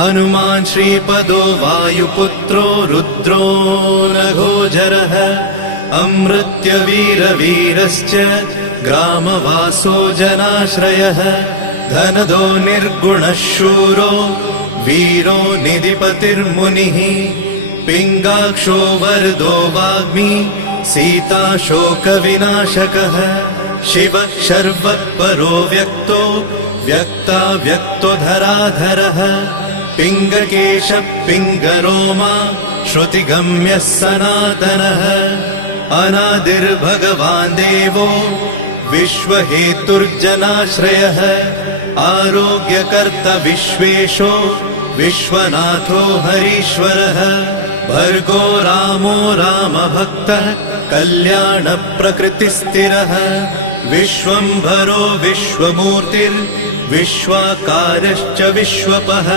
हनुमान् श्रीपदो वायुपुत्रो रुद्रो नघोजरः अमृत्यवीरवीरश्च ग्रामवासो जनाश्रयः धनदो निर्गुणः शूरो वीरो निधिपतिर्मुनिः पिङ्गाक्षो वरदो वाग्मी सीताशोकविनाशकः शिवः शर्वत्परो व्यक्तो व्यक्तो धराधरः पिङ्गकेश पिङ्गरोमा श्रुतिगम्यः सनातनः अनादिर्भगवान् देवो विश्वहेतुर्जनाश्रयः आरोग्यकर्ता विश्वेशो विश्वनाथो हरीश्वरः भर्गो रामो रामभक्तः कल्याणप्रकृतिस्थिरः विश्वम्भरो विश्वमूर्तिर्विश्वाकारश्च विश्वपः